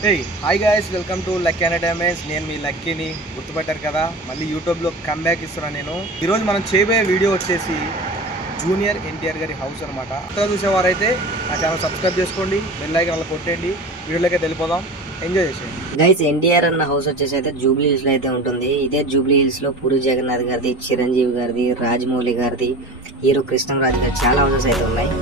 Hi guys, welcome to lucky entertainments. నేను మీ లక్కీని గుర్తుపెట్టారు కదా, మళ్ళీ యూట్యూబ్లో కమ్బ్యాక్ ఇస్తున్నాను. నేను ఈరోజు మనం చేయబోయే వీడియో వచ్చేసి జూనియర్ ఎన్టీఆర్ గారి హౌస్ అనమాట. కొత్తగా చూసేవారైతే నా ఛానల్ సబ్స్క్రైబ్ చేసుకోండి, బెల్ ఐకాన్ అలా కొట్టండి. వీడియోలోకి వెళ్ళిపోదాం, ఎంజాయ్ చేసేయండి. గైస్, ఎన్టీఆర్ అన్న హౌస్ వచ్చేసి అయితే జూబ్లీ హిల్స్ లో అయితే ఉంటుంది. ఇదే జూబ్లీ హిల్స్ లో పూరి జగన్నాథ్ గారిది, చిరంజీవి గారిది, రాజమౌళి గారిది, హీరో కృష్ణరాజు గారి చాలా హౌసెస్ అయితే ఉన్నాయి.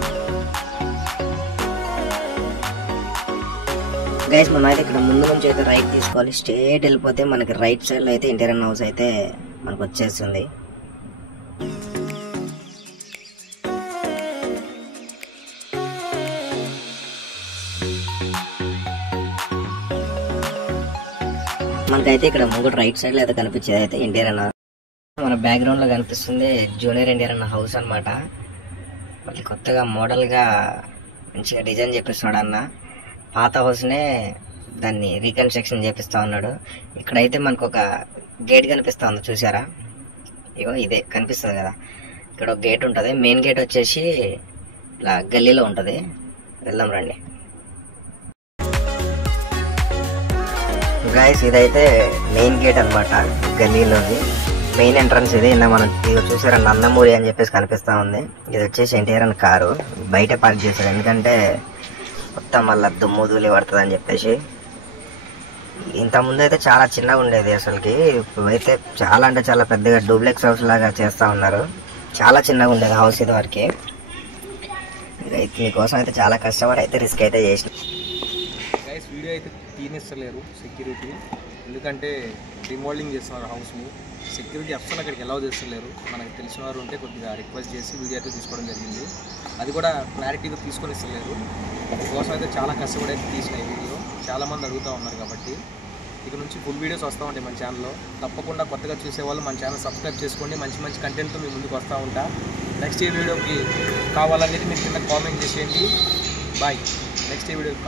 గైస్, మనం అయితే ఇక్కడ ముందు నుంచి అయితే రైట్ తీసుకోవాలి. స్ట్రేట్ వెళ్ళిపోతే మనకి రైట్ సైడ్ లో అయితే ఎన్టీఆర్ అన్న హౌస్ అయితే మనకు వచ్చేస్తుంది. మనకైతే ఇక్కడ ముందు రైట్ సైడ్ లో అయితే కనిపించేది అయితే ఎన్టీఆర్ అన్న. మన బ్యాక్గ్రౌండ్ లో కనిపిస్తుంది జూనియర్ ఎన్టీఆర్ అన్న హౌస్ అనమాట. మళ్ళీ కొత్తగా మోడల్ గా మంచిగా డిజైన్ చేపిస్తున్నాడు అన్న. పాత హౌస్ నే దాన్ని రీకన్స్ట్రక్షన్ చేపిస్తా ఉన్నాడు. ఇక్కడైతే మనకు ఒక గేట్ కనిపిస్తా ఉంది, చూసారా? ఇగో ఇదే కనిపిస్తుంది కదా, ఇక్కడ ఒక గేట్ ఉంటుంది. మెయిన్ గేట్ వచ్చేసి ఇలా గల్లీలో ఉంటుంది. వెళ్దాం రండి. గైస్, ఇదైతే మెయిన్ గేట్ అనమాట, గల్లీలోది మెయిన్ ఎంట్రన్స్. ఇది మనం ఇది చూసారా, నందమూరి అని చెప్పేసి కనిపిస్తా ఉంది. ఇది వచ్చేసి ఎన్టీఆర్ అని కారు బయట పార్క్ చేశారు, ఎందుకంటే మొత్తం మళ్ళీ దుమ్ము ధూళి పడుతుంది అని చెప్పేసి. ఇంతకుముందు అయితే చాలా చిన్నగా ఉండేది అసలుకి, ఇప్పుడైతే చాలా అంటే చాలా పెద్దగా డూప్లెక్స్ హౌస్ లాగా చేస్తూ ఉన్నారు. చాలా చిన్నగా ఉండేది హౌస్ ఇది వరకు. మీకోసం అయితే చాలా కష్టపడి అయితే రిస్క్ అయితే చేసిన. గైస్, వీడియో అయితే తీనిస్తలేరు సెక్యూరిటీ, ఎందుకంటే రిమోల్డింగ్ చేస్తున్నారు హౌస్ని. సెక్యూరిటీ అస్సలు అక్కడికి ఎలా చేస్తలేరు. మనకు తెలిసిన వారు ఉంటే కొద్దిగా రిక్వెస్ట్ చేసి వీడియో అయితే తీసుకోవడం జరిగింది. అది కూడా క్లారిటీగా తీసుకొని ఇస్తలేరు. దీనికోసం అయితే చాలా కష్టపడి అయితే తీసిన ఈ వీడియో. చాలామంది అడుగుతూ ఉన్నారు కాబట్టి ఇక నుంచి ఫుల్ వీడియోస్ వస్తూ ఉంటాయి మన ఛానల్లో. తప్పకుండా కొత్తగా చూసేవాళ్ళు మన ఛానల్ సబ్స్క్రైబ్ చేసుకోండి. మంచి మంచి కంటెంట్తో మీ ముందుకు వస్తూ ఉంటా. నెక్స్ట్ ఈ వీడియోకి కావాలనేది మీరు కింద కామెంట్ చేసేయండి. బాయ్. నెక్స్ట్ ఈ వీడియోకి